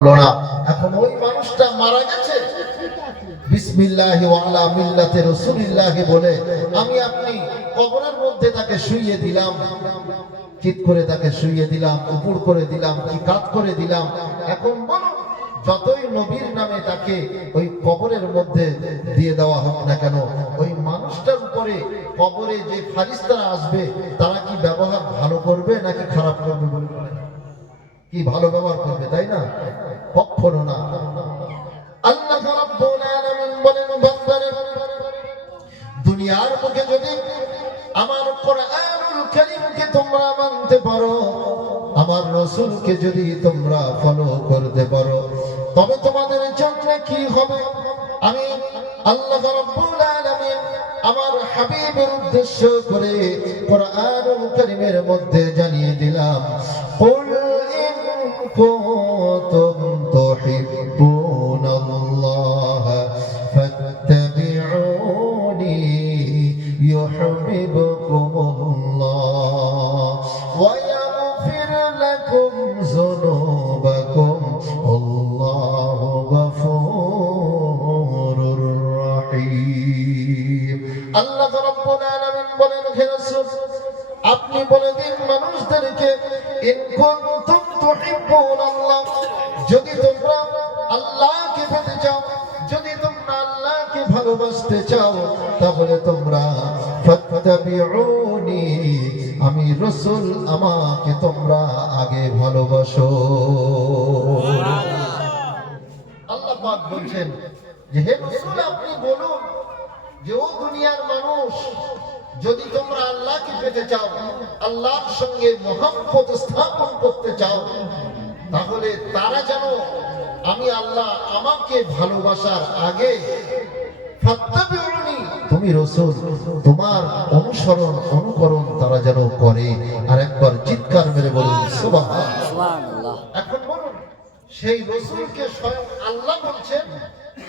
না। এখন ওই মানুষটা মারা গেছে, বিসমিল্লাহি ওয়া আলা মিল্লাতি রাসূলিল্লাহ বলে আমি আপনি কবরের মধ্যে তাকে শুইয়ে দিলাম, চিৎ করে তাকে শুইয়ে দিলাম, উপর করে দিলাম, কি কাট করে দিলাম। এখন বলো, যতই নবীর নামে তাকে ওই কবরের মধ্যে দিয়ে দেওয়া হোক না কেন, ওই মানুষটার উপরে কবরে যে ফারিস্তারা আসবে তারা কি ব্যবহার ভালো করবে নাকি খারাপ করবে? বলে কি ভালো ব্যবহার করবে, তাই না? কখনো না। আল্লাহ রাব্বুল আলামিন বলেন, বান্দারে দুনিয়ার মুখে যদি আমার কোরআনুল কারীমকে তোমরা মানতে পারো, আমার রাসূলকে যদি তোমরা ফলো করতে পারো, তবে তোমাদের জন্য কি হবে আমি আল্লাহ রাব্বুল আলামিন আমার হাবিবের উদ্দেশ্য করে কোরআনুল কারীমের মধ্যে জানিয়ে দিলাম, কুল ইন কুনতুম তুহিব্বুনাল্লাহ ফাত্তাবিউনি ইউহিব্বুকুমুল্লাহ ওয়া ইয়াগফির লাকুম যুনুবাকুম আল্লাহু গফুরুর রহিম। আল্লাহ রাব্বুল আলামিন বলেন, হে রাসূল আপনি বলে দিন মানুষদেরকে, ইন কুনতুম তুহিব্বুনাল্লাহ, যদি তোমরা আল্লাহকে পেতে চাও, যদি তোমরা আল্লাহকে ভালোবাসতে চাও, তাহলে তোমরা ফাত্তাবিউনি, আমি রাসূল আমাকে তোমরা আগে ভালোবাসো। আল্লাহ পাক বলছেন যে হে রাসূল আপনি বলুন যে ও দুনিয়ার মানুষ, যদি তোমরা আল্লাহকে পেতে চাও, আল্লাহর সঙ্গে মহব্বত স্থাপন করতে চাও, তাহলে তারা যেন আমি আল্লাহ আমাকে ভালোবাসার আগে ফাত্তাবিউনি, তুমি রাসূল তোমার অনুসরণ অনুকরণ তারা যেন করে। আর একবার চিৎকার মেরে বলুন সুবহানাল্লাহ। এখন বলুন, সেই রাসূলকে স্বয়ং আল্লাহ বলছেন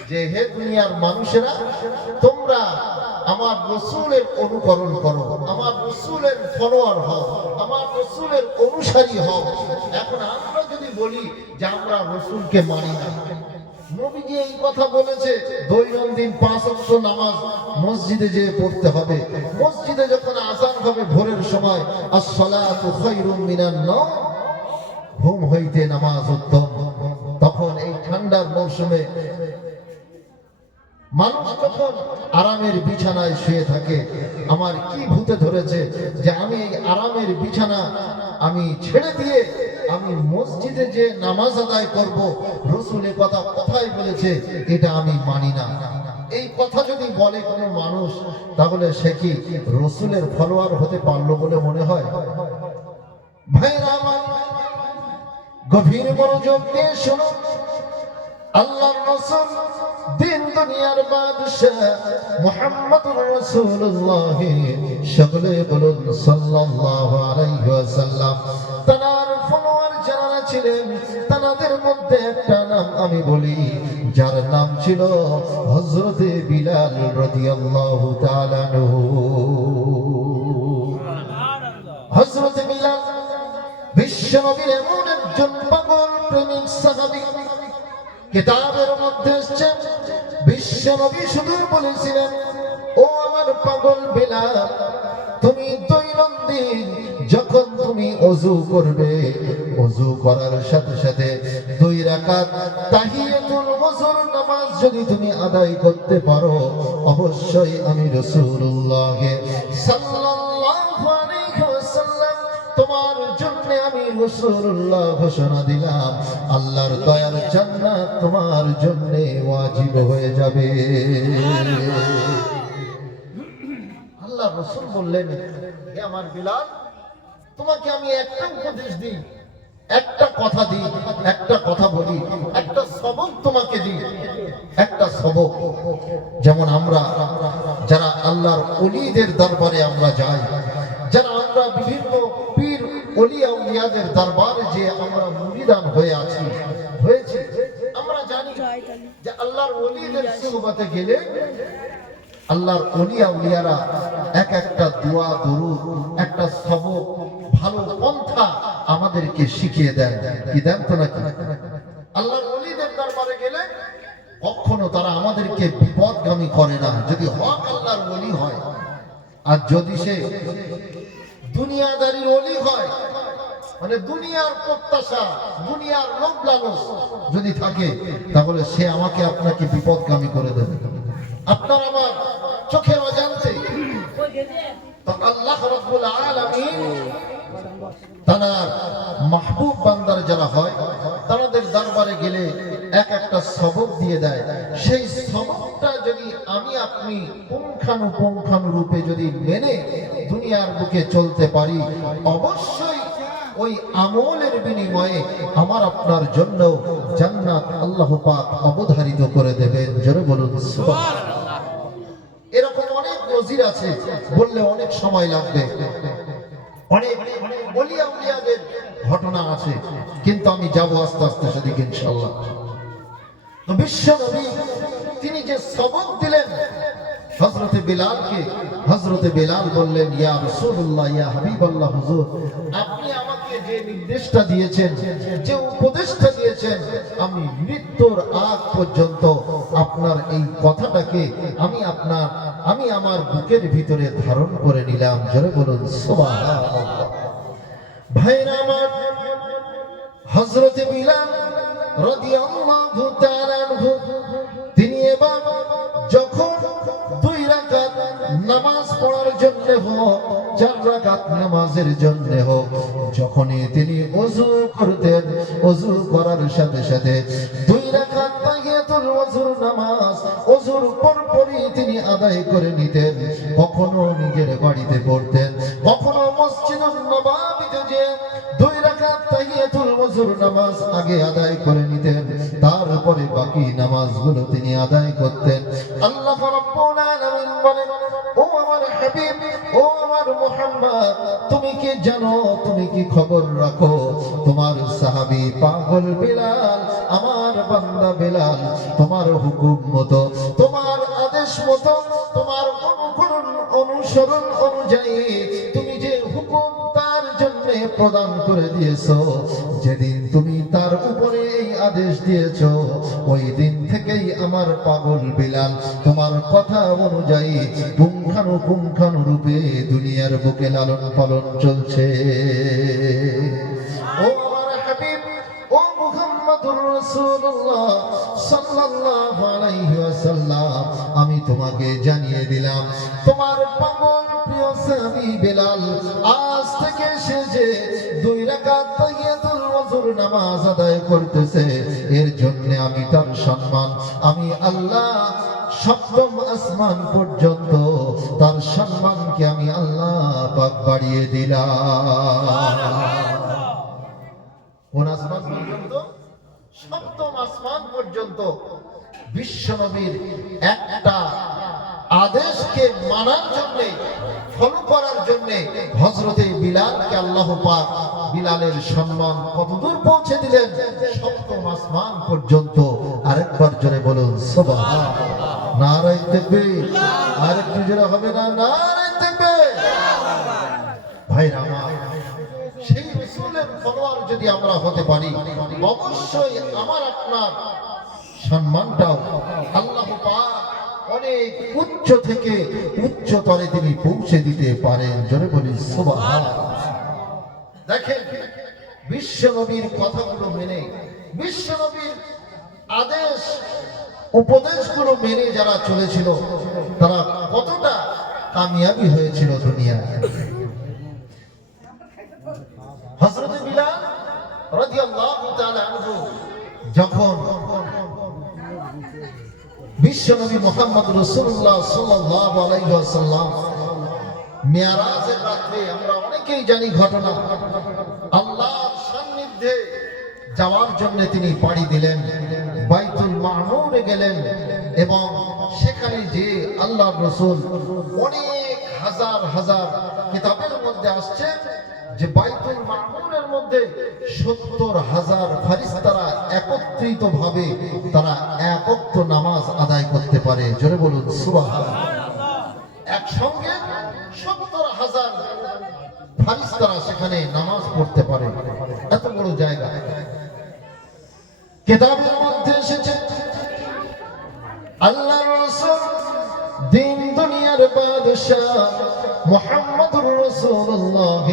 যে হে দুনিয়ার মানুষেরা, তোমরা আমার রাসূলের অনুকরণ করো, আমার রাসূলের ফলোয়ার হও, আমার রাসূলের অনুসারী হও। এখন আমরা যদি বলি যে আমরা রাসূলকে মানি না, নবীজি এই কথা বলেছে দৈনন্দিন 5 ওয়াক্ত নামাজ মসজিদে যেয়ে পড়তে হবে। মসজিদে যখন আযান হবে ভোরের সময়, আস-সালাতু খায়রুম মিনান নাওম, ঘুম হইতে নামাজ উত্তম। তখন এই ঠান্ডার মৌসুমে মানুষ যখন আরামের বিছানায় শুয়ে থাকে, আমার কি ভূতে ধরেছে যে আমি এই আরামের বিছানা আমি ছেড়ে দিয়ে আমি মসজিদে যে নামাজ আদায় করব, রাসূলের কথা কোথায় বলেছে এটা আমি মানি না। এই কথা যদি বলে কোনো মানুষ, তাহলে সে কি রাসূলের ফলোয়ার হতে পারলো বলে মনে হয়? ভাইরা আমার, গভীর মনোযোগ দিয়ে শুনুন। আল্লাহর রাসূল দিন দুনিয়ার বাদশা মুহাম্মদুর রাসূলুল্লাহ, সকলে বলুন সাল্লাল্লাহু আলাইহি ওয়াসাল্লাম। তার ফলোয়ার যারা ছিলেন তাদের মধ্যে একটা নাম আমি বলি, যার নাম ছিল হযরতে বিলাল রাদিয়াল্লাহু তাআলা আনহু। হযরতে বিলাল বিশ্বনবীর এমন একজন পাগল প্রেমিক সাহাবী। কিতাবের মধ্যে এসেছে বিশ্বনবী শুধু বলেছিলেন, ও আমার পাগল বিলাল, তুমি দৈনন্দিন যখন তুমি ওযু করবে, ওযু করার সাথে সাথে 2 রাকাত তাহিয়াতুল ওযুর নামাজ যদি তুমি আদায় করতে পারো, অবশ্যই আমি রাসূলুল্লাহ সাল্লাল্লাহু আলাইহি ওয়াসাল্লাম তোমার জন্য আমি রাসূলুল্লাহ ঘোষণা দিলাম, আল্লাহর দয়ার জান্নাত তোমার জন্য ওয়াজিব হয়ে যাবে। আল্লাহ রাসূল বললেন, হে আমার বিলাল, তোমাকে আমি একটা উপদেশ দিই, একটা কথা দিই, একটা কথা বলি, একটা সবক তোমাকে দিই, একটা সবক। যেমন আমরা যারা আল্লাহর ওলিদের দরবারে আমরা যাই, যারা আমরা বিভিন্ন পীর ওলিয়া উলিয়াদের দরবারে যে আমরা মুরিদান হয়ে আছি, হয়েছে, আমরা জানি যে আল্লাহর ওলিদের সুহবতে গেলে আল্লাহর ওলিয়া উলিয়ারা এক একটা দোয়া দরুদ, একটা সবক, ভালো পন্থা আমাদেরকে শিখিয়ে দেন। কি দেন তো নাকি? আল্লাহর কখনো তারা আমাদেরকে বিপদগামী করে না, যদি হক আল্লাহর ওলি হয়। আর যদি সে দুনিয়াদারির ওলি হয়, মানে দুনিয়ার প্রত্যাশা, দুনিয়ার লোভ লালস যদি থাকে, তাহলে সে আমাকে আপনাকে বিপদগামী করে দেবে। আপনার আমার চোখের অজান্তে তো আল্লাহ রাব্বুল আলামিন তার মাহবুব বান্দার যারা হয়, তাদের দরবারে গেলে এক একটা সবক দিয়ে দেয়। সেই সবকটা যদি আমি আপনি পুঙ্খানুপুঙ্খানু রূপে যদি মেনে দুনিয়ার বুকে চলতে পারি, অবশ্যই ওই আমলের বিনিময়ে আমার আপনার জন্য জান্নাত আল্লাহ পাক অবধারিত করে দেবেন। জোরে বলুন সুবহানাল্লাহ। এরকম অনেক নজির আছে, বললে অনেক সময় লাগবে। অনেক ওলিয়া উলিয়াদের ঘটনা আছে, কিন্তু আমি যাব আস্তে আস্তে সেদিকে ইনশাআল্লাহ। তো বিশ্ব নবী তিনি যে সবক দিলেন হযরতে বিলালকে, হযরতে বিলাল বললেন, ইয়া রাসূলুল্লাহ, ইয়া হাবিবাল্লাহ, হুজুর আপনি আমাকে যে নির্দেশটা দিয়েছেন, যে উপদেশটা দিয়েছেন, আমি মৃত্যুর আগ পর্যন্ত আপনার এই কথাটাকে আমি আমার বুকের ভিতরে ধারণ করে নিলাম। জোরে বলুন সুবহানাল্লাহ। ভাইরা আমার, হযরতে বিলাল রাদিয়াল্লাহু তাআলা আনহু তিনি এবার যখন 2 রাকাত নামাজ পড়ার জন্য হোক, 4 রাকাত নামাজের জন্য হোক, যখনই তিনি ওযু করতেন, ওযু করার সাথে সাথে 2 রাকাত তাহিয়াতুল ওযুর নামাজ ওযুর পরপরই তিনি আদায় করে নিতেন। কখনো নিজের বাড়িতে পড়তেন, কখনো মসজিদুন নববীতে যে 2 রাকাত তাহিয়াতুল ওযুর নামাজ আগে আদায় করে নিতেন, তারপরে বাকি নামাজগুলো তিনি আদায় করতেন। আল্লাহ রাব্বুল আলামিন বলেন, ও আমার হাবিব, ও আমার মুহাম্মদ, তুমি কি জানো, তুমি কি খবর রাখো, তোমার সাহাবী পাগল বিলাল, আমার বান্দা বিলাল, তোমার হুকুম মতো, তোমার আদেশ মতো, তোমার অনুসরণ অনুযায়ী তুমি যে হুকুম তার জন্য প্রদান করে দিয়েছো, যেদিন তুমি তার উপরে এই আদেশ দিয়েছো, ওই দিন থেকেই আমার পাগল বিলাল তোমার কথা অনুযায়ী পুঙ্খানু রূপে দুনিয়ার বুকে লালন পালন চলছে। ও আমার হাবিব, ও মুহাম্মদুর রাসূলুল্লাহ সাল্লাল্লাহু আলাইহি ওয়াসাল্লাম, আমি তোমাকে জানিয়ে দিলাম, তোমার পাগল প্রিয় সাহাবী বিলাল আজ থেকে সে যে 2 রাকাত তাহিয়াতুল ওযুর নামাজ আদায় করতেছে, এর জন্য আমি তার সম্মান, আমি আল্লাহ 7ম আসমান পর্যন্ত তার সম্মানকে আমি আল্লাহ পাক বাড়িয়ে দিলাম। কোন আসমান পর্যন্ত? 7ম আসমান পর্যন্ত। বিশ্বনবীর একটা আদেশকে মানার জন্য, ফলো করার জন্য হযরতে বিলালকে আল্লাহ পাক বিলালের সম্মান কতদূর পৌঁছে দিলেন? 7ম আসমান পর্যন্ত। আরেকবার জোরে বলুন সুবহানাল্লাহ। নারায়ে তাকবীর। আরেকটু জোরে হবে না? নারায়ে তাকবীর। ভাইরা আমার, সেই রাসূলের ফলোয়ার যদি আমরা হতে পারি, অবশ্যই আমার আপনার সম্মানটাও আল্লাহ পাক অনেক উচ্চ থেকে উচ্চতরে তিনি পৌঁছে দিতে পারেন। জোরে বলি সুবহানাল্লাহ। দেখেন, বিশ্বনবীর কথাগুলো মেনে, বিশ্বনবীর আদেশ উপদেশগুলো মেনে যারা চলেছিল, তারা কতটা কামিয়াবি হয়েছিল দুনিয়ায়। হযরত বিলাল রাদিয়াল্লাহু তাআলা আনহু যখন বিশ্বনবী মুহাম্মদ রাসূলুল্লাহ সাল্লাল্লাহু আলাইহি ওয়াসাল্লাম মিরাজের রাতে, আমরা অনেকেই জানি ঘটনা, আল্লাহর সান্নিধ্যে যাওয়ার জন্য তিনি পাড়ি দিলেন, বাইতুল মামুরে গেলেন, এবং সেখানে যে আল্লাহর রাসূল অনেক হাজার হাজার কিতাবের মধ্যে আসছে যে বাইতুল মামুরের মধ্যে 70,000 ফেরেশতারা একত্রিত ভাবে তারা এক ওয়াক্ত নামাজ আদায় করতে পারে। জোরে বলুন সুবহানাল্লাহ। একসঙ্গে 70,000 ফেরেশতারা সেখানে নামাজ পড়তে পারে, এত বড় জায়গা। কিতাবের মধ্যে এসেছে মুহাম্মদুর রাসূলুল্লাহ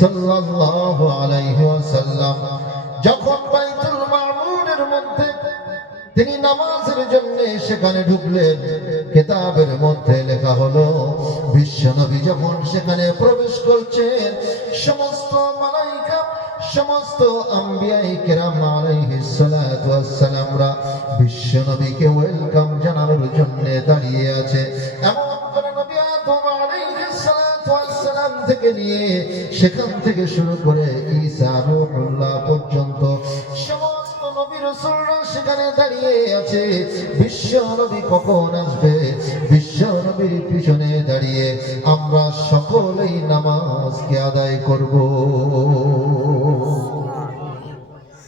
সাল্লাল্লাহু আলাইহি ওয়াসাল্লাম যখন বাইতুল মামুরের মধ্যে তিনি নামাজের জন্য সেখানে ঢুকলেন, কিতাবের মধ্যে লেখা হলো বিশ্বনবী যখন সেখানে প্রবেশ করছেন, সমস্ত মালাইকা, সমস্ত আম্বিয়ায়ে কেরাম আলাইহিস সালাতু ওয়াস সালামরা বিশ্বনবীকে ওয়েলকাম জানানোর জন্য দাঁড়িয়ে আছে। এমন করে নবী আদম আলাইহিস সালাতু ওয়াস সালাম থেকে নিয়ে সেখান থেকে শুরু করে ঈসা রূহুল্লাহ পর্যন্ত সমস্ত নবী রাসূলরা সেখানে দাঁড়িয়ে আছে। বিশ্ব নবী কখন আসবে, বিশ্ব নবীর পিছনে দাঁড়িয়ে আমরা সকলেই নামাজকে আদায় করব।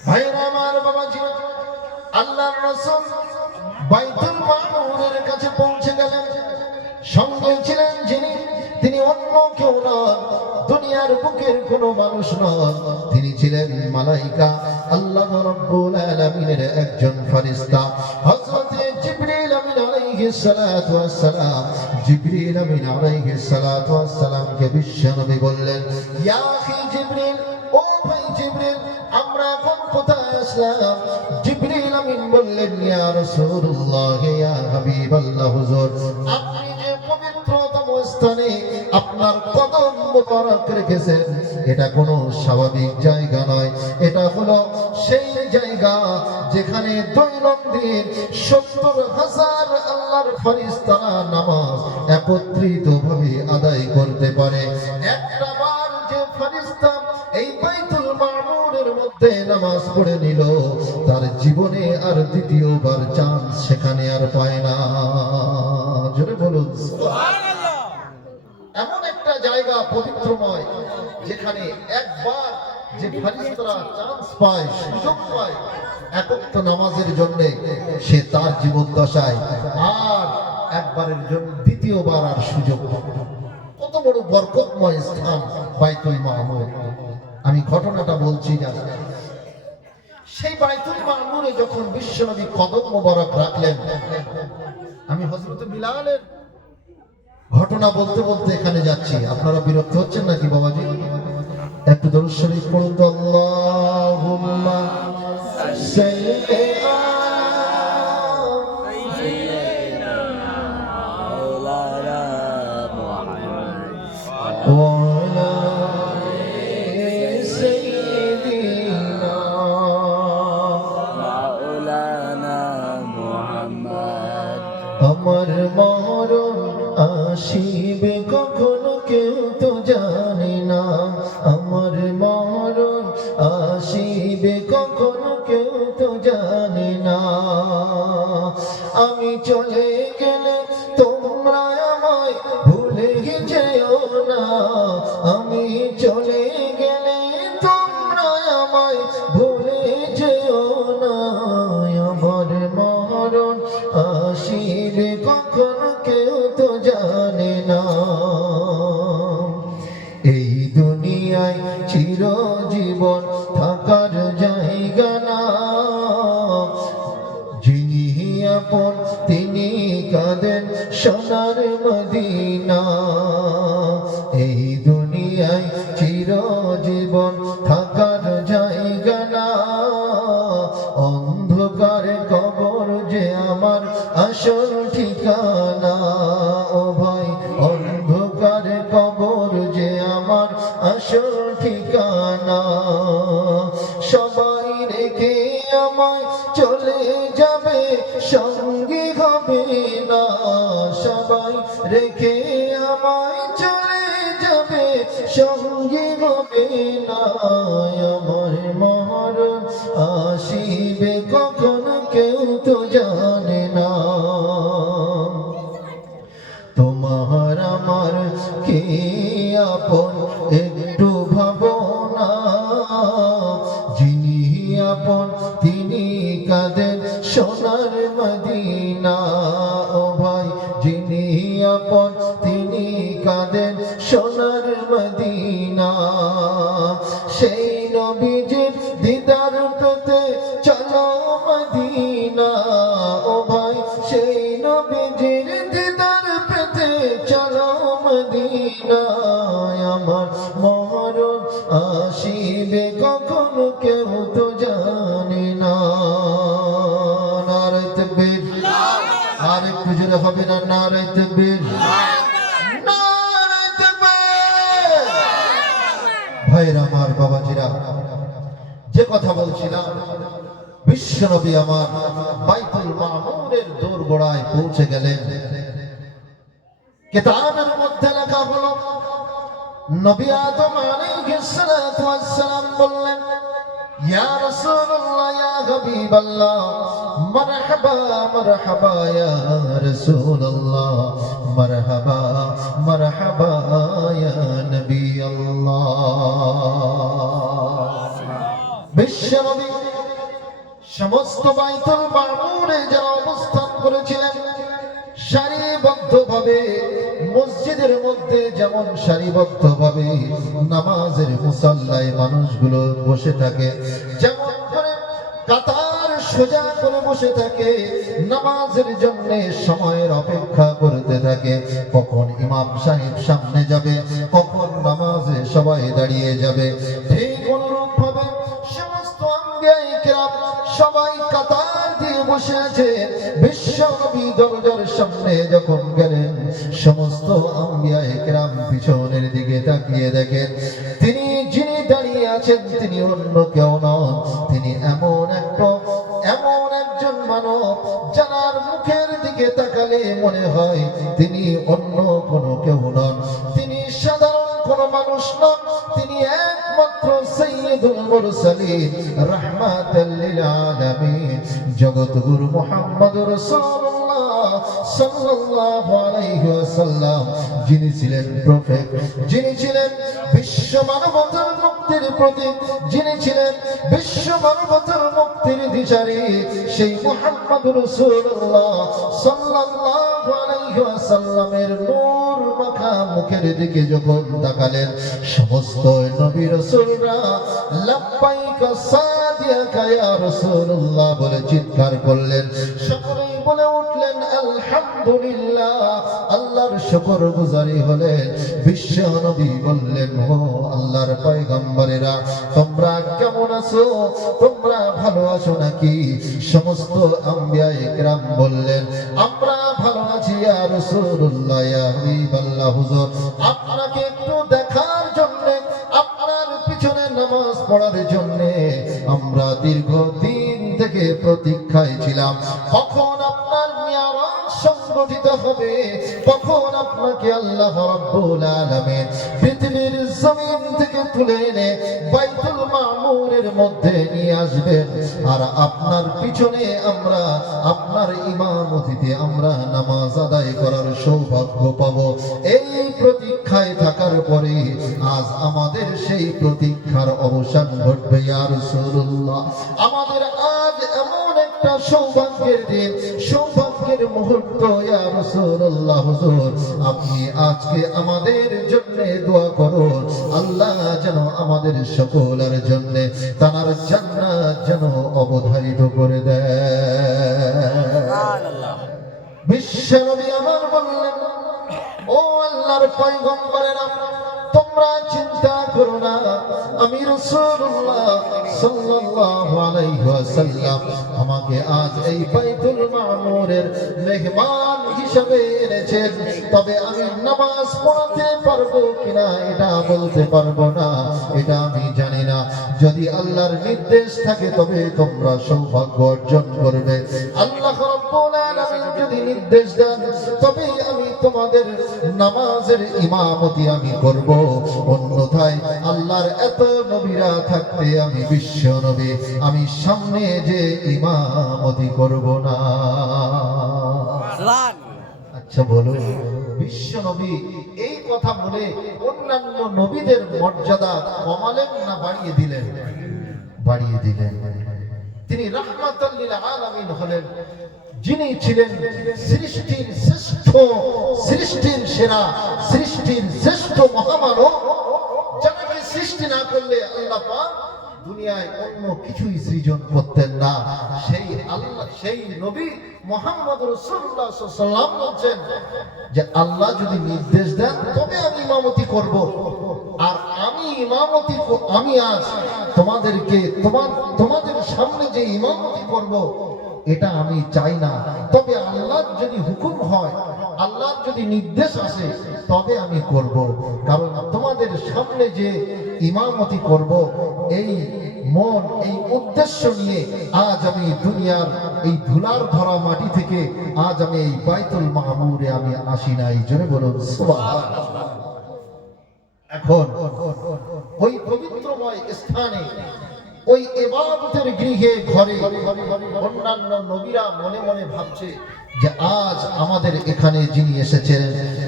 ভাইরা আমার, বাবাজি, আল্লাহর রাসূল বাইতুল মামুরের কাছে পৌঁছে গেলেন। সঙ্গে ছিলেন যিনি, তিনি অন্য কেউ নন, দুনিয়ার বুকের কোনো মানুষ নন, তিনি ছিলেন মালাইকা, আল্লাহ রাব্বুল আলামিনের একজন ফেরেশতা, হযরত জিবরিল আমিন আলাইহিস সালাতু ওয়াস সালাম। জিবরিল আমিন আলাইহিস সালাতু ওয়াস সালামকে বিশ্বনবী বললেন, ইয়া আখি জিবরিল, ও ভাই জিবরিল, আমরা এখন কোথায় আসলাম? জিবরিল আমিন বললেন, ইয়া রাসূলুল্লাহ, ইয়া হাবিবাল্লাহ, হুজুর, আপনি যে পবিত্রতম স্থানে আপনার কদম মোবারক রেখেছেন, এটা কোনো স্বাভাবিক জায়গা নয়, এটা হলো সেই জায়গা যেখানে দৈনন্দিন ৭০,০০০ আল্লাহর ফেরেশতারা নামাজ একত্রিতভাবে আদায় করতে পারে। একটা বার যে ফেরেশতা এই বাইতুল মামুরের মধ্যে নামাজ পড়ে নিল, তার জীবনে আর দ্বিতীয়বার চান্স সেখানে আর পায় না। জোরে বলুন সুবহানাল্লাহ। এমন একটা জায়গা পবিত্রময় যেখানে একবার যে ফেরেশতারা চান্স পায়, সুযোগ পায় একক নামাজের জন্য, সে তার জীবদ্দশায় আর একবারের জন্য দ্বিতীয়বার আর সুযোগ পাবে না। কত বড় বরকতময় স্থান বাইতুল মামুর। আমি ঘটনাটা বলছি না, সেই বাইতুল মামুরে যখন বিশ্বনবী কদম মোবারক রাখলেন, আমি হযরত বিলালের ঘটনা বলতে বলতে এখানে যাচ্ছি, আপনারা বিরক্ত হচ্ছেন নাকি বাবাজি? একটু দরুদ শরীফ পড়ুন তো। আল্লাহুম্মা সাল্লি আলা সাইয়্যিদিনা মাওলানা মুহাম্মদ ওয়া আলা আলি সাইয়্যিদিনা মাওলানা মুহাম্মদ। আমার মরণ আসিবে কখনো কেউ তো জানে না, আমার মরণ আসিবে কখনো কেউ তো জানে না। আমি চলে গেলে তোমরা আমায় ভুলে যেও না, আমি চলে গেলে তোমরা আমায় ভুলে যেও না। আমার মরণ আসিবে কখনো কেউ তো জানে না। এই দুনিয়ায় চিরজীবন থাকার জায়গা না, যিনি আপন তিনি কাঁদেন সোনার মদিনা। এই দুনিয়ায় চিরজীবন থাকার জায়গা না, অন্ধকারে কবর যে আমার আসল ঠিকানা। ও ভাই, অন্ধকারে কবর যে আমার আসল ঠিকানা। সবাই রেখে আমায় চলে যাবে, সঙ্গী হবে না। সবাই রেখে আমায় চলে যাবে, সঙ্গী হবে না। আমার মরণ আসিবে কখনো কেউ তো জানে না। তোমার আমার কে আপন একটু ভাবনা, যিনি আপন তিনি কাঁদেন সোনার মদিনা। ও ভাই, যিনি আপন তিনি কাঁদেন সোনার মদিনা। সেই নবীজির দিদার পেতে চলো মদিনা। ও ভাই, সেই নবীজির দিদার পেতে চলো মদিনা। একটু জোরে হবে না? নারে তাকবীর, নারে তাকবীর। ভাইরা আমার, বাবাজিরা, যে কথা বলছিলাম, বিশ্বনবী আমার বাইতুল মামুরের দোরগোড়ায় পৌঁছে গেলেন। কিতাবের মধ্যে লেখা হলো, নবী আদম আলাইহিস সালাতু ওয়াস সালাম বললেন, ইয়া রাসূলুল্লাহ, ইয়া হাবিবাল্লাহ, মারহাবা মারহাবা ইয়া রাসূলুল্লাহ, মারহাবা মারহাবা ইয়া নবী আল্লাহ। বিশ্বনবী সমস্ত বাইতুল মামুরে যারা অবস্থান করেছিলেন, সারিবদ্ধভাবে মসজিদের মধ্যে যেমন সারিবদ্ধভাবে নামাজের মুসাল্লায় মানুষগুলো বসে থাকে, যেমন করে কাতার সোজা করে বসে থাকে, নামাজের জন্য সময়ের অপেক্ষা করতে থাকে, কখন ইমাম সাহেব সামনে যাবে, কখন নামাজে সবাই দাঁড়িয়ে যাবে। ঠিক অনুরূপ ভাবে সমস্ত আম্বিয়ায়ে কেরাম সবাই কাতার দিয়ে বসে আছে। বিশ্বনবী দরজার সামনে যখন গেলেন, সমস্ত আম্বিয়ায়ে কেরাম পিছনের দিকে তাকিয়ে দেখেন, যিনি দাঁড়িয়ে আছেন তিনি অন্য কেউ নন, তিনি এমন একজন মানব যার মুখের দিকে তাকালে মনে হয় তিনি অন্য কোনো কেউ নন, তিনি সাধারণ কোনো মানুষ নন, তিনি একমাত্র সাইয়্যিদুল মুরসালিন রাহমাতাল লিল আলামিন জগৎগুরু মুহাম্মদুর রাসূলুল্লাহ সাল্লাল্লাহু আলাইহি ওয়াসাল্লাম, যিনি ছিলেন প্রফেট, যিনি ছিলেন বিশ্ব মানবতার মুক্তির প্রতীক, যিনি ছিলেন বিশ্ব মানবতার মুক্তির দিশারি, সেই মুহাম্মদুর রাসূলুল্লাহ সাল্লাল্লাহু আলাইহি ওয়াসাল্লামের নূর মাখা মুখের দিকে যখন তাকালেন, সমস্ত নবী রাসূলরা লাব্বাইকা সাদিয়াকা ইয়া রাসূলুল্লাহ বলে চিৎকার করলেন। সকলেই বলে উঠলেন আলহামদুলিল্লাহ, আল্লাহর শুকরগুজারি হলেন। বিশ্ব নবী বললেন, ও আল্লাহর পয়গম্বরেরা, তোমরা কেমন আছো? তোমরা ভালো আছো নাকি? সমস্ত আম্বিয়ায়ে কেরাম বললেন, আমরা ভালো আছি ইয়া রাসূলুল্লাহ, ইয়া হাবিবাল্লাহ, হুজুর আপনাকে একটু দেখার জন্য, আপনার পিছনে নামাজ পড়ার জন্য আমরা দীর্ঘদিন থেকে প্রতীক্ষায় ছিলাম, কখন আপনার মিয়ারাজ সংগঠিত হবে, কখন আপনাকে আল্লাহ রাব্বুল আলামিন পৃথিবীর জমিন থেকে তুলে এনে বাইতুল মামুরের মধ্যে নিয়ে আসবেন, আর আপনার পিছনে আমরা আপনার ইমামতিতে আমরা নামাজ আদায় করার সৌভাগ্য পাবো। এই প্রতীক্ষায় থাকার পরে আজ আমাদের সেই প্রতীক্ষার অবসান ঘটবে ইয়া রাসূলুল্লাহ। আমাদের আজ এমন একটা সৌভাগ্যের দিন, সৌভাগ্যের মুহূর্ত ইয়া রাসূলুল্লাহ, হুজুর আপনি আজকে আমাদের জন্য দোয়া করুন, আল্লাহ যেন আমাদের সকলের জন্য তার জান্নাত যেন অবধারিত করে দেয়। বিশ্বনবী আমার বললেন, ও আল্লাহর পয়গম্বরেরা, তোমরা চিন্তা করো না, আমি রাসূলুল্লাহ সাল্লাল্লাহু আলাইহি ওয়াসাল্লাম আমাকে আজ এই বাইতুল মামুরের মেহমান হিসেবে এনেছেন, তবে আমি নামাজ পড়াতে পারবো কিনা এটা বলতে পারবো না, এটা আমি জানি না। যদি আল্লাহর নির্দেশ থাকে তবে তোমরা সৌভাগ্য অর্জন করবে। আল্লাহ রাব্বুল আলামিন যদি নির্দেশ দেন তবে আমি তোমাদের নামাজের ইমামতি আমি করব, অন্যথায় আল্লাহর এত নবীরা থাকতে আমি বিশ্ব নবী, আমি সামনে যে ইমামতি করব না। আচ্ছা বলুন, বিশ্ব নবী এই কথা বলে অন্যান্য নবীদের মর্যাদা কমালেন না বাড়িয়ে দিলেন? বাড়িয়ে দিলেন। তিনি রাহমাতাল লিল আলামিন হলেন, যিনি ছিলেন সৃষ্টির শ্রেষ্ঠ, সৃষ্টির সেরা, সৃষ্টির শ্রেষ্ঠ মহামানব, যাকে সৃষ্টি না করলে আল্লাহ পাক দুনিয়ায় অন্য কিছুই সৃজন করতেন না। সেই আল্লাহ, সেই নবী মুহাম্মদ রাসূলুল্লাহ সাল্লাল্লাহু আলাইহি ওয়াসাল্লাম বলেন যে আল্লাহ যদি নির্দেশ দেন তবে আমি ইমামতি করব, আর আমি ইমামতি, আমি আজ তোমাদেরকে তোমাদের সামনে যে ইমামতি করব, এটা আমি চাই না। তবে আল্লাহর যদি হুকুম হয়, আল্লাহর যদি নির্দেশ আসে, তবে আমি করব। কারণ তোমাদের সামনে যে ইমামতি করব, এই মন, এই উদ্দেশ্য নিয়ে আজ আমি দুনিয়ার এই ধুলার ভরা মাটি থেকে আজ আমি এই বাইতুল মামুরে আমি আসি নাই। জোরে বলুন সুবহানাল্লাহ। এখন ওই পবিত্রময় স্থানে, ওই ইবাদতের গৃহে, ঘরে অন্যান্য নবীরা মনে মনে ভাবছে যে আজ আমাদের এখানে যিনি এসেছেন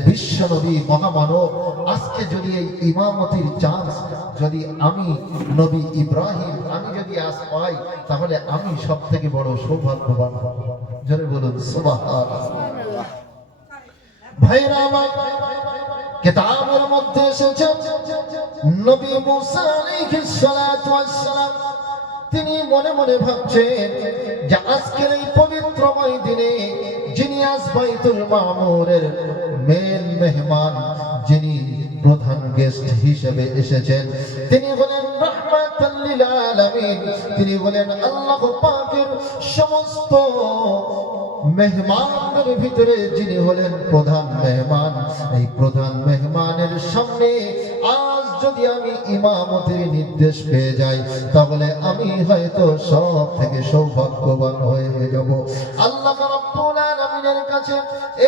বিশ্ব নবী মহামানব, আজকে যদি এই ইমামতির চান্স যদি আমি নবী ইব্রাহিম আমি যদি আজ পাই, তাহলে আমি সব থেকে বড় সৌভাগ্যবান। জোরে বলুন সুবহানাল্লাহ। ভাইরা আমার, কিতাবের মধ্যে এসেছে নবী মুসা আলাইহিস সালাতু ওয়াস সালাম তিনি মনে মনে ভাবছেন যে আজকের এই পবিত্রময় দিনে যিনি আজ বাইতুল মামুরের মেন মেহমান, যিনি প্রধান গেস্ট হিসেবে এসেছেন, তিনি হলেন রাহমাতাল লিল আলামিন, তিনি হলেন আল্লাহ পাকের সমস্ত মেহমানদের ভিতরে যিনি হলেন প্রধান মেহমান। এই প্রধান মেহমানের সামনে আজ যদি আমি ইমামতের নির্দেশ পেয়ে যাই, তাহলে আমি হয়তো সব থেকে সৌভাগ্যবান হয়ে যাব। আল্লাহ রাব্বুল আলামিনের কাছে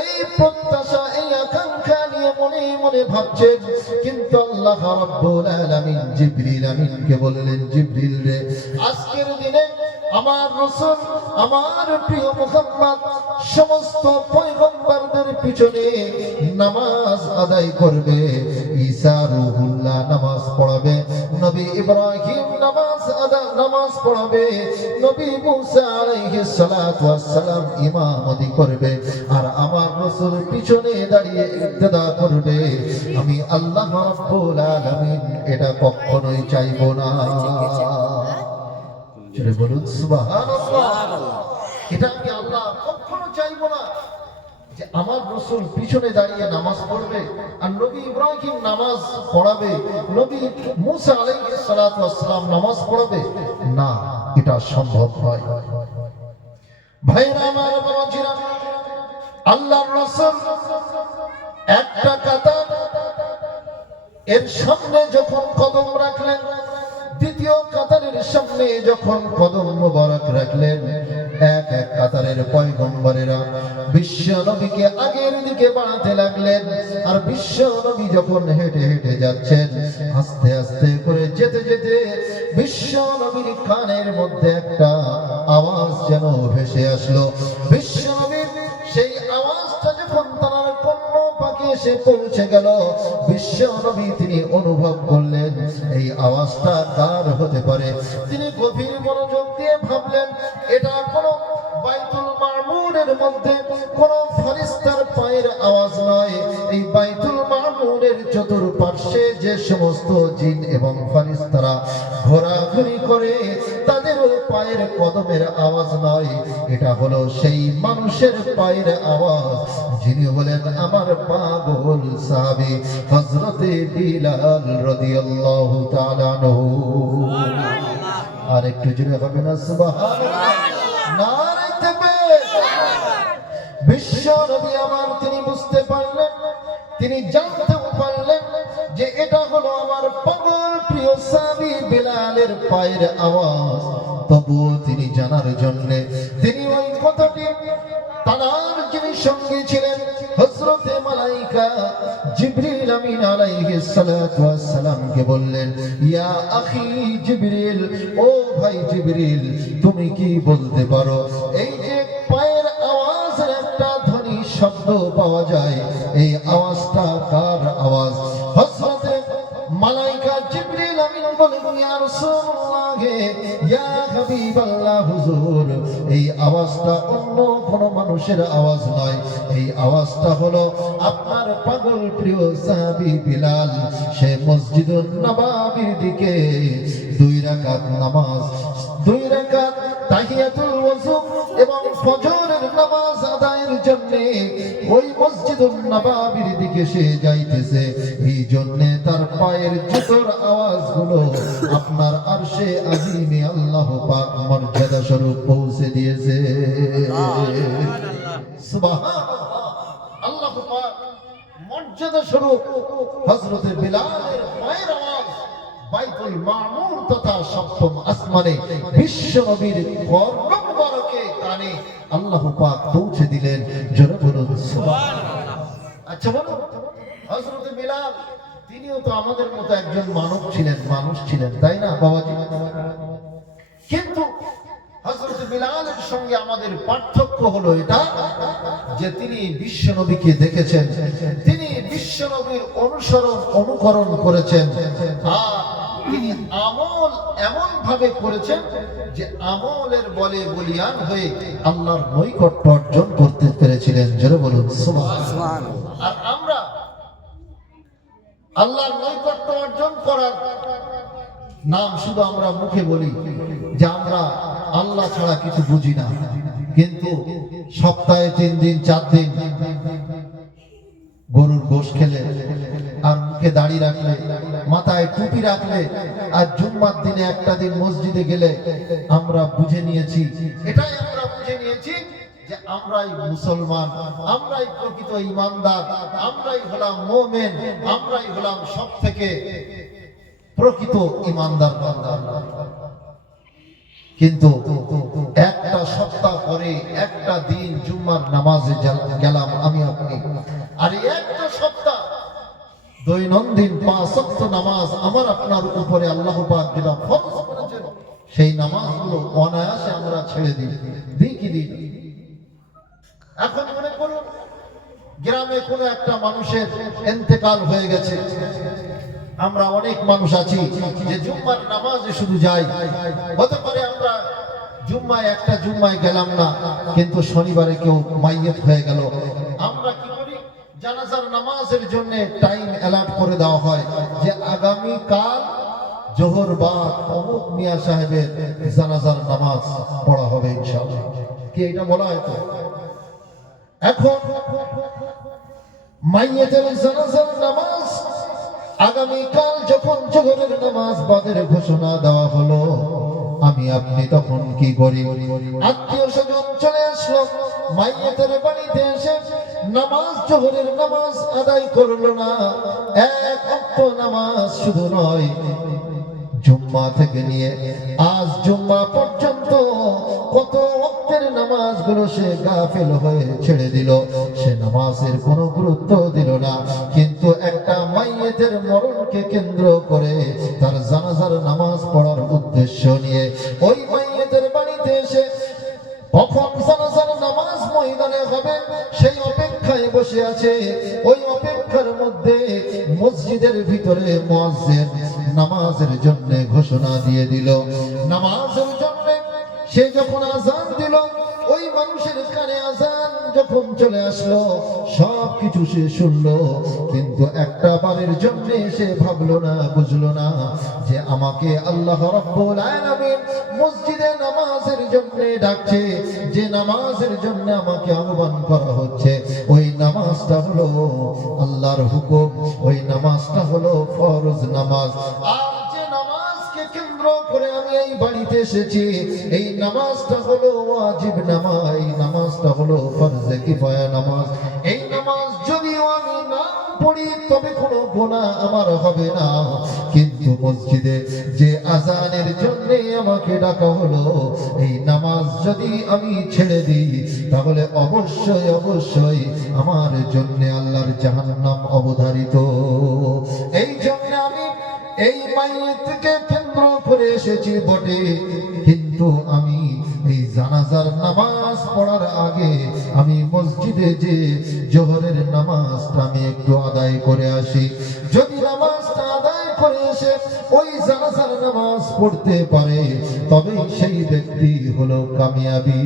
এই প্রত্যাশা, এই আকাঙ্ক্ষা নিয়ে মনে মনে ভাবছেন। কিন্তু আল্লাহ রাব্বুল আলামিন জিবরিল আমিনকে বললেন, জিবরিল রে, আজকের দিনে আমার রাসূল, আমার প্রিয় মুহাম্মদ সমস্ত পয়গম্বরদের পিছনে নামাজ আদায় করবে। ঈসা রূহুল্লাহ নামাজ পড়াবে, নবী ইব্রাহিম নামাজ পড়াবে, নবী মুসা আলাইহিস সালাতু ওয়াস সালাম ইমামতি করবে, আর আমার রাসূল পিছনে দাঁড়িয়ে ইক্তেদা করবে। আমি আল্লাহ রাব্বুল আলামিন এটা কখনোই চাইবো না। জোরে বলুন সুবহানাল্লাহ। এটা আমি আল্লাহ কখনো চাইবো না যে আমার রাসূল পিছনে দাঁড়িয়ে নামাজ পড়বে আর নবী ইব্রাহিম নামাজ পড়াবে, নবী মুসা আলাইহিস সালাতু ওয়াস সালাম নামাজ পড়াবে। না, এটা সম্ভব নয়। ভাইরা আমার, বাবাজিরা, আল্লাহর রাসূল একটা কাতার এর সামনে যখন কদম রাখলেন, দ্বিতীয় কাতারের সামনে যখন কদম মোবারক রাখলেন, এক এক কাতারের পয়গম্বরেরা বিশ্ব নবীকে আগের দিকে বাড়াতে লাগলেন। আর বিশ্ব নবী যখন হেঁটে হেঁটে যাচ্ছেন, আস্তে আস্তে করে যেতে যেতে বিশ্ব নবীর কানের মধ্যে একটা আওয়াজ যেন ভেসে আসলো। বিশ্ব নবীর সেই আওয়াজটা যখন তার কর্ণ পাখি এসে পৌঁছে গেল, বিশ্ব নবী তিনি অনুভব করলেন এই আওয়াজটা কার হতে পারে। তিনি গভীর মনোযোগ দিয়ে ভাবলেন, এটা কোনো বাইতুল মামুরের মধ্যে কোনো ফেরেশতার পায়ের আওয়াজ নয়। এই বাইতুল মামুরের চতুর্পার্শ্বে যে সমস্ত জিন এবং ফেরেশতারা ঘোরাঘুরি করে, তাদেরও পায়ের কদমের আওয়াজ নয়। এটা হলো সেই মানুষের পায়ের আওয়াজ, যিনি হলেন আমার পাগল সাহাবী হযরতে বিলাল রাদিয়াল্লাহু তাআলা আনহু। আর একটু জোরে হবে না সুবহানাল্লাহ? নারে তাকবীর। বিশ্ব নবী আমার তিনি বুঝতে পারলেন, তিনি জানতে পারলেন যে এটা হলো আমার পাগল প্রিয় সাহাবী বিলালের পায়ের আওয়াজ। তবুও তিনি জানার জন্য তিনি ওই কথাটি তার যিনি সঙ্গী ছিলেন হযরতে মালাইকা জিবরিল আমিন আলাইহিস সালাতু ওয়াস সালামকে বললেন, ইয়া আখি জিবরিল, ও ভাই জিবরিল, তুমি কি বলতে পারো এই যে পায়ের আওয়াজের একটা ধ্বনি শব্দ পাওয়া যায়, এই আওয়াজটা কার আওয়াজ? হযরতে মালাইকা জিবরিল আমিন বলেন, ইয়া রাসূলুল্লাহ, ইয়া হাবিবাল্লাহ, হুজুর, এই আওয়াজটা অন্য কোন মানুষের আওয়াজ নয়। এই আওয়াজটা হলো আপনার পাগল প্রিয় সাহাবী বিলাল। সে মসজিদুন নববীর দিকে 2 রাকাত নামাজ, 2 রাকাত তাহিয়াতুল ওযু এবং ফজরের নামাজ আদায়ের জন্য ওই মসজিদুন নববীর দিকে সে যাইতেছে, এই জন্য তার পায়ের জুতোর আওয়াজগুলো আপনার আরশে আজিমে আল্লাহ পাক মর্যাদা স্বরূপ পৌঁছে দিয়েছে। সুবহানাল্লাহ, আল্লাহ পাক মর্যাদা স্বরূপ হযরত বিলালের পায়ের আওয়াজ বাইতুল মামুর তথা সপ্তম আসমানে বিশ্ব নবীর কর্ণ মুবারকে কানে আল্লাহ পাক পৌঁছে দিলেন। জোরে বলুন সুবহানাল্লাহ। আচ্ছা বলুন, হযরত বিলাল তিনিও তো আমাদের মতো একজন মানব ছিলেন, মানুষ ছিলেন, তাই না বাবাজি? কিন্তু হযরত বিলালের সঙ্গে আমাদের পার্থক্য হলো এটা যে তিনি বিশ্ব নবীকে দেখেছেন, তিনি বিশ্ব নবীর অনুকরণ করেছেন, আর তিনি আমল এমন ভাবে করেছেন যে আমলের বলে বলিয়ান হয়ে আল্লাহর নৈকট্য অর্জন করতে পেরেছিলেন। জোরে বলুন সুবহানাল্লাহ। আর আমরা আল্লাহর নৈকট্য অর্জন করার নাম শুধু আমরা মুখে বলি যে আমরা আল্লাহ ছাড়া কিছু বুঝি না, কিন্তু সপ্তাহে 3 দিন 4 দিন গরুর গোশ খেলে, আর মুখে দাড়ি রাখলে, মাথায় টুপি রাখলে, আর জুম্মার দিনে একটা দিন মসজিদে গেলে আমরা বুঝে নিয়েছি, এটাই আমরা বুঝে নিয়েছি যে আমরাই মুসলমান, আমরাই প্রকৃত ঈমানদার, আমরাই হলাম মুমিন, আমরাই হলাম সবথেকে প্রকৃত ঈমানদার বান্দা। কিন্তু একটা সপ্তাহ পরে একটা দিন জুম্মার নামাজে গেলাম আমি আপনি, আর একটা সপ্তাহ দৈনন্দিন 5 ওয়াক্ত নামাজ আমার আপনার উপরে আল্লাহ পাক যেটা ফরজ করেছেন, সেই নামাজগুলো অনায়াসে আমরা ছেড়ে দিই কি দিই? এখন মনে করুন গ্রামে কোনো একটা মানুষের ইন্তেকাল হয়ে গেছে, আমরা অনেক মানুষ আছি যে জুম্মার নামাজে শুধু যাই, হতে পারে আমরা একটা জুম্মায় গেলাম না, কিন্তু শনিবারে কেউ মাইয়িত হয়ে গেল, আমরা কি করি? জানাজার নামাজের জন্য টাইম অ্যালার্ট করে দেওয়া হয় যে আগামী কাল জোহর বা অমুক মিয়া সাহেবের জানাজার নামাজ পড়া হবে ইনশাআল্লাহ। কি এটা বলা হয় তো? এখন মাইয়িতের জানাজার নামাজ আগামী কাল যখন জোহরের নামাজ বাদের ঘোষণা দেওয়া হলো, আমি আপনি তখন কি করি? আত্মীয় স্বজন চলে আসলো, মাইয়িতের বাড়িতে এসে নামাজ, জোহরের নামাজ আদায় করলো না। 1 ওয়াক্ত নামাজ শুধু নয়, জুম্মা থেকে নিয়ে আজ জুম্মা পর্যন্ত কত ওয়াক্তের নামাজগুলো সে গাফেল হয়ে ছেড়ে দিল, সে নামাজের কোনো গুরুত্ব দিল না। কিন্তু একটা মাইয়িতের মরণকে কেন্দ্র করে তার জানাজার নামাজ পড়ার উদ্দেশ্য নিয়ে ওই মাইয়িতের বাড়িতে এসে কখন জানাজার নামাজ ময়দানে হবে সেই অপেক্ষায় বসে আছে। ওই অপেক্ষার মধ্যে মসজিদের ভিতরে মুয়াজ্জিন নামাজের জন্য ঘোষণা দিয়ে দিল। নামাজের জন্য সে যখন আযান দিল, ওই মানুষের কানে আযান যখন চলে আসলো, সবকিছু সে শুনলো, কিন্তু একটা বারের জন্য সে ভাবলো না, বুঝলো না যে আমাকে আল্লাহ রাব্বুল আলামিন মসজিদে নামাজের জন্য ডাকছে, যে নামাজের জন্য আমাকে আহ্বান করা হচ্ছে, ওই নামাজটা হলো আল্লাহর হুকুম, ওই নামাজটা হলো ফরজ নামাজ। আর যে নামাজকে কেন্দ্র করে আমি এই বাড়িতে এসেছি, এই নামাজটা হলো ওয়াজিব নামাজ, এই নামাজটা হলো ফরজে কিফায়া নামাজ। এই নামাজ যদিও আমি না পড়ি তবে কোনো গুনাহ আমার হবে না, কিন্তু মসজিদে যে আযানের জন্য আমাকে ডাকা হলো, এই নামাজ যদি আমি ছেড়ে দিই তাহলে অবশ্যই অবশ্যই আমার জন্য আল্লাহর জাহান্নাম অবধারিত। এই জন্য আমি এই মাইয়িতকে কেন্দ্র করে এসেছি বটে, কিন্তু আমি এই জানাজার নামাজ পড়ার আগে আমি মসজিদে যে জোহরের নামাজটা আমি একটু আদায় করে আসি। যদি নামাজটা আদায় করে এসে ওই জানাজার নামাজ পড়তে পারে, তবে সেই ব্যক্তি হলো কামিয়াবি।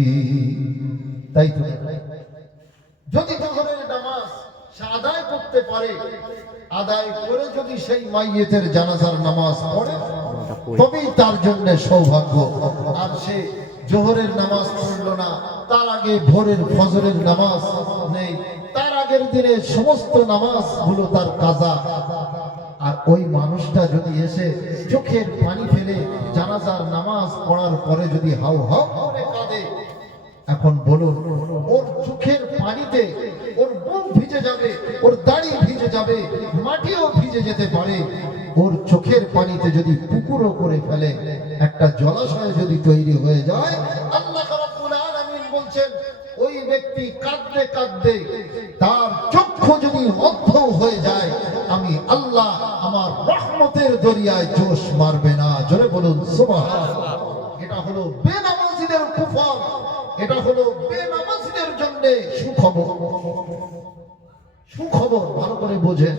তাই তো? যদি জোহরের নামাজ আদায় করতে পারে, আদায় করে যদি সেই মাইয়িতের জানাজার নামাজ পড়ে, তবেই তার জন্য সৌভাগ্য। আর সে জোহরের নামাজ পড়লো না, তার আগে ভোরের ফজরের নামাজ নেই, তার আগের দিনে সমস্ত নামাজ গুলো তার কাজা। আর ওই মানুষটা যদি এসে চোখের পানি ফেলে জানাজার নামাজ পড়ার পরে যদি হাউ হাউ করে কাঁদে, এখন বলুন ওর চোখের পানিতে ওর মুখ ভিজে যাবে, ওর দাড়ি ভিজে যাবে, মাটিও ভিজে যেতে পারে। ওর চোখের পানিতে যদি পুকুরও করে ফেলে, একটা জলাশয় যদি তৈরি হয়ে যায়, আল্লাহ রাব্বুল আলামিন বলছেন ওই ব্যক্তি কাঁদতে কাঁদতে তার চক্ষু যদি অন্ধ হয়ে যায়, আমি আল্লাহ আমার রহমতের দরিয়ায় জোশ মারবে না। জোরে বলুন সুবহানাল্লাহ। এটা হলো বেনামাজিদের কুফর, এটা হলো বেনামাজিদের জন্য সুখবর। সুখবর ভালো করে বোঝেন।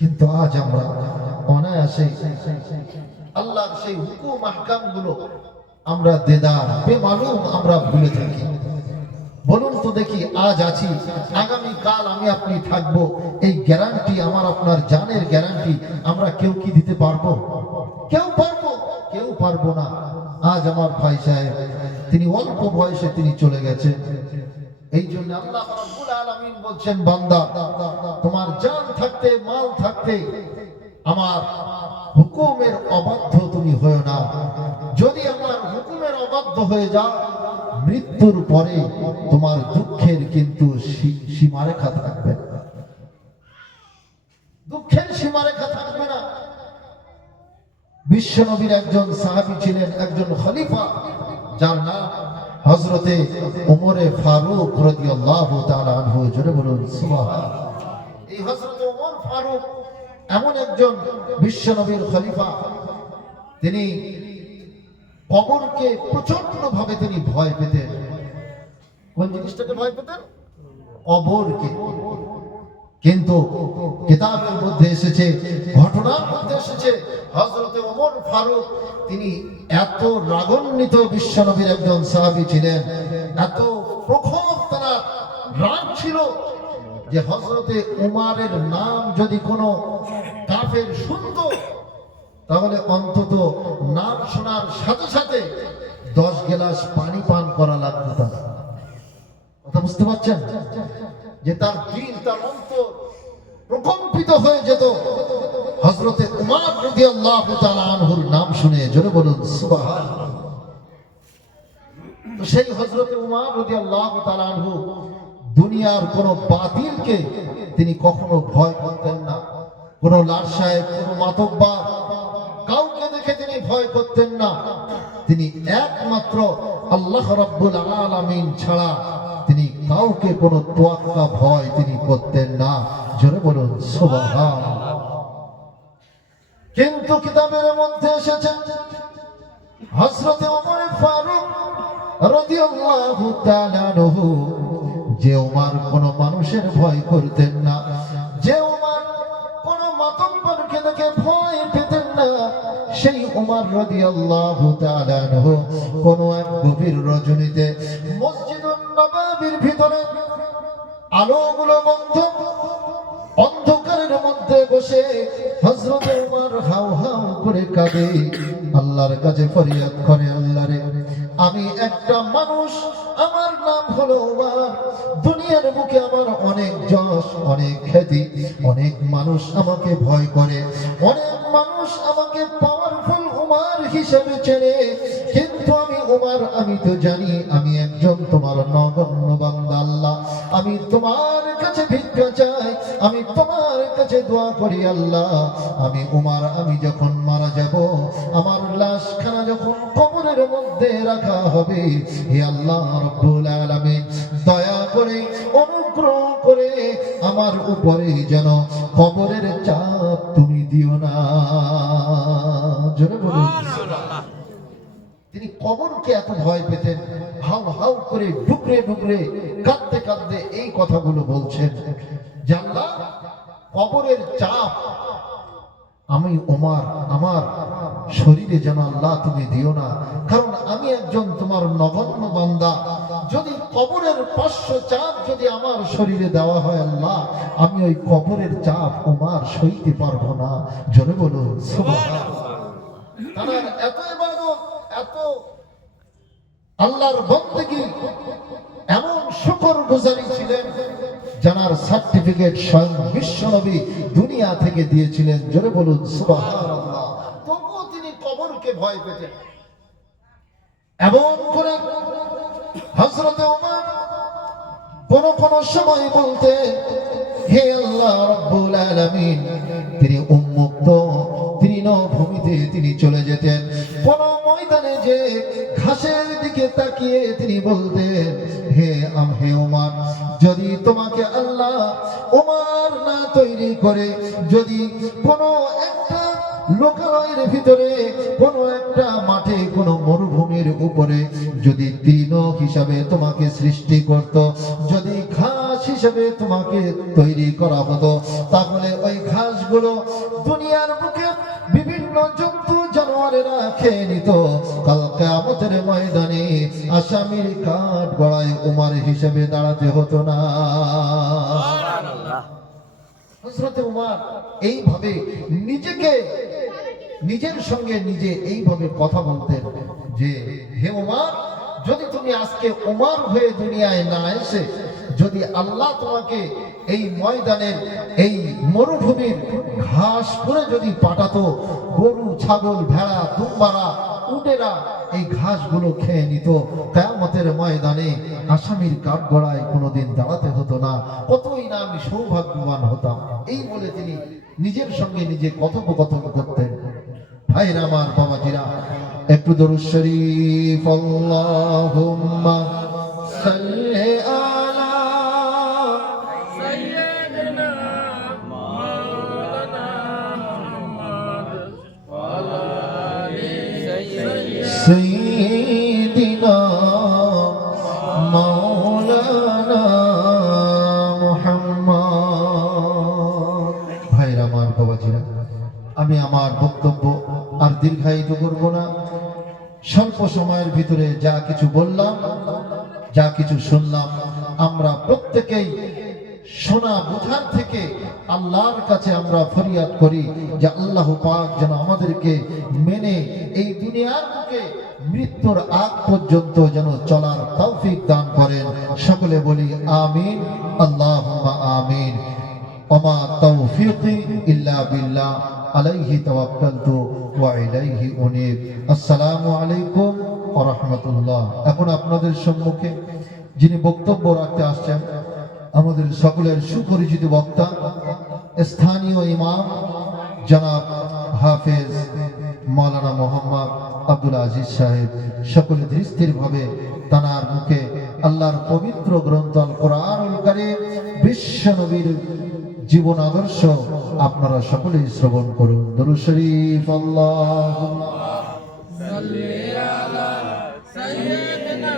কিন্তু আজ আমরা অনায়াসে আল্লাহর সেই হুকুম আহকাম গুলো আমরা দেদার বেমালুম আমরা ভুলে থাকি। বলুন তো দেখি, আজ আছি, আগামী কাল আমি আপনি থাকবো, এই গ্যারান্টি আমার আপনার জানের গ্যারান্টি আমরা কেউ কি দিতে পারবো? কেউ পারবো? কেউ পারবো না। আজ আমার ভাই সাহেব তিনি অল্প বয়সে তিনি চলে গেছেন। এই জন্য আল্লাহ রাব্বুল আলামিন বলছেন, বান্দা তোমার জান থাকতে মাল থাকতে আমার হুকুমের অবাধ্য তুমি হয়ো না। যদি আমার হুকুমের অবাধ্য হয়ে যাও, মৃত্যুর পরে তোমার দুঃখের কিন্তু সীমারেখা থাকবে না, দুঃখের সীমারেখা থাকবে না। বিশ্বনবীর একজন সাহাবী ছিলেন, একজন খলিফা, যার নাম হযরতে ওমরে ফারুক রাদিয়াল্লাহু তাআলা আনহু। জোরে বলুন সুবহানাল্লাহ। এই হযরত ওমর ফারুক এমন একজন বিশ্বনবীর খলিফা, তিনি কবরকে প্রচন্ড ভাবে তিনি ভয় পেতেন। কোন জিনিসটাকে ভয় পেতেন? কবরকে। কিন্তু কিতাবের মধ্যে এসেছে, ঘটনার মধ্যে এসেছে, হযরতে ওমর ফারুক তিনি এত রাগান্বিত বিশ্বনবীর একজন সাহাবী ছিলেন, এত প্রখর তার রাগ ছিল যে হযরতে উমারের নাম যদি কোনো কাফের শুনতো, তাহলে অন্তত নাম শোনার সাথে সাথে 10 গ্লাস পানি পান করা লাগতো তার। কথা বুঝতে পারছেন? যে তার দিল, তার অন্তর প্রকম্পিত হয়ে যেত হযরতে উমর রাদিয়াল্লাহু তাআলা আনহুর নাম শুনে। জোরে বলুন সুবহানাল্লাহ। তো সেই হযরতে উমর রাদিয়াল্লাহু তাআলা আনহু দুনিয়ার কোন বাতিলকে তিনি কখনো ভয় করতেন না। কোন লাট সাহেব, কোন মাতব্বর, কাউকে দেখে তিনি ভয় করতেন না। তিনি একমাত্র আল্লাহ রাব্বুল আলামিন ছাড়া তিনি কাউকে কোনো তোয়াক্কা ভয় তিনি করতেন না। জোরে বলুন সুবহানাল্লাহ। কিন্তু কিতাবের মধ্যে এসেছে হযরতে ওমর ফারুক রাদিয়াল্লাহু তাআলা আনহু, যে ওমর কোন মানুষের ভয় করতেন না, যে ওমর কোন মাতব্বরকে দেখে ভয় পেতেন না, সেই ওমর রাদিয়াল্লাহু তাআলা আনহু কোন এক গভীর রজনীতে মসজিদুন নববীর ভিতরে আলোগুলো বন্ধ, অন্ধকারের মধ্যে বসে হযরত ওমর হাউ হাউ করে কাঁদে, আল্লাহর কাছে ফরিয়াদ করে, আল্লাহ রে, আমি একটা মানুষ, আমার নাম হলো ওমর, দুনিয়ার বুকে আমার অনেক যশ, অনেক খ্যাতি, অনেক মানুষ আমাকে ভয় করে, অনেক মানুষ আমাকে পাওয়ারফুল ওমর হিসেবে চেনে, কিন্তু আমি ওমর, আমি তো জানি আমি একজন তোমার নগণ্য বান্দা। আল্লাহ, আমি তোমার কাছে ভিক্ষা চাই, আমি তোমার কাছে দোয়া করি, আল্লাহ, আমি ওমর, আমি যখন মারা যাব, আমার লাশখানা যখন কবরের মধ্যে রাখা হবে, হে আল্লাহ রাব্বুল আলামিন, দয়া করে অনুগ্রহ করে আমার উপরে যেন কবরের চাপ তুমি দিও না। জোরে বলুন। তিনি কবরকে এত ভয় পেতেন, হাউ হাউ করে ডুকরে ডুকরে কাঁদতে কাঁদতে এই কথাগুলো বলছেন যে আল্লাহ, কবরের চাপ আমি ওমর আমার শরীরে যেন আল্লাহ তুমি দিও না, কারণ আমি একজন তোমার নগণ্য বান্দা। যদি কবরের 500 চাপ যদি আমার শরীরে দেওয়া হয় আল্লাহ, আমি ওই কবরের চাপ ওমর সইতে পারবো না। জোরে বলুন সুবহানাল্লাহ। তার এত ইবাদত, এত আল্লাহর বন্দেগী এমন শুকরগুজারি ছিলেন জানার সার্টিফিকেট স্বয়ং বিশ্বনবী দুনিয়া থেকে দিয়েছিলেন। জোরে বলুন সুবহানাল্লাহ। তবুও তিনি কবরকে ভয় পেতেন। এমন করে হযরত ওমর কোন সময় বলতেন, হে আল্লাহ রাব্বুল আলামিন, তিনি উন্মুক্ত তৃণভূমিতে তিনি চলে যেতেন। কোন ময়দানে যে ঘাসের দিকে তাকিয়ে তিনি বলতেন, হে ওমর, যদি তোমাকে আল্লাহ ওমর না তৈরি করে, যদি কোনো একটা লোকালয়ের ভিতরে কোনো একটা মাঠে কোনো মরুভূমির উপরে যদি তৃণ হিসাবে তোমাকে সৃষ্টি করত, যদি ঘাস হিসাবে তোমাকে তৈরি করা হতো, তাহলে ওই ঘাসগুলো দুনিয়ার বুকে বিভিন্ন জন্তু জানোয়ারেরা খেয়ে নিত। কাল কিয়ামতের ময়দানে আসামির কাঠ গড়ায় উমর হিসেবে দাঁড়াতে হতো না। হযরত উমর এইভাবে নিজের সঙ্গে নিজে এইভাবে কথা বলতেন যে, হে উমর, যদি তুমি আজকে উমর হয়ে দুনিয়ায় না এসে যদি আল্লাহ তোমাকে এই ময়দানের এই মরুভূমির ঘাস করে যদি পাঠাতো, গরু ছাগল ভেড়া দুম্বারা উটেরা এই ঘাসগুলো খেয়ে নিত, কিয়ামতের ময়দানে আসামির কাঠগড়ায় কোনোদিন দাঁড়াতে হতো না, কতই না আমি সৌভাগ্যবান হতাম। এই বলে তিনি নিজের সঙ্গে নিজে কথোপকথন করতেন। ভাইরা আমার, বাবাজিরা, একটু দরুদ শরীফ আল্লাহুম্মা সাল্লি আলা সাইয়্যিদিনা মাওলানা মুহাম্মদ ওয়া আলা আলি সাইয়্যিদিনা মাওলানা মুহাম্মদ। ভাইরা আমার, বাবাজিরা, আমি আমার বক্তব্য আর দীর্ঘায়িত করব না। স্বল্প সময়ের ভিতরে যা কিছু বললাম, যা কিছু শুনলাম, আমরা প্রত্যেকেই শোনা বুঝার থেকে আল্লাহর কাছে আমরা ফরিয়াদ করি যে আল্লাহ পাক যেন আমাদেরকে মেনে এই দুনিয়ার বুকে মৃত্যুর আগ পর্যন্ত যেন চলার তৌফিক দান করেন। সকলে বলি আমিন, আল্লাহুম্মা আমিন। ওমা তৌফিকি ইল্লা বিল্লাহ, আলাইহি তাওয়াক্কালতু ওয়া ইলাইহি উনীব। আসসালামু আলাইকুম ওয়া রাহমাতুল্লাহ। এখন আপনাদের সম্মুখে যিনি বক্তব্য রাখতে আসছেন, আমাদের সকলের সুপরিচিত বক্তা, স্থানীয় ইমাম জনাব হাফেজ মাওলানা মোহাম্মদ আব্দুল আজিজ সাহেব। সকলে ধীরস্থিরভাবে তানার মুখে আল্লাহর পবিত্র গ্রন্থ আল কোরআনুল কারীম, বিশ্ব নবীর জীবন আদর্শ আপনারা সকলেই শ্রবণ করুন। দরুদ শরীফ আল্লাহুম্মা সাল্লি আলা সাইয়্যিদিনা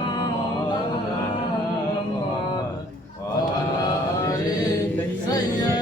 মাওলানা মুহাম্মদ ওয়া আলা আলি সাইয়্যিদিনা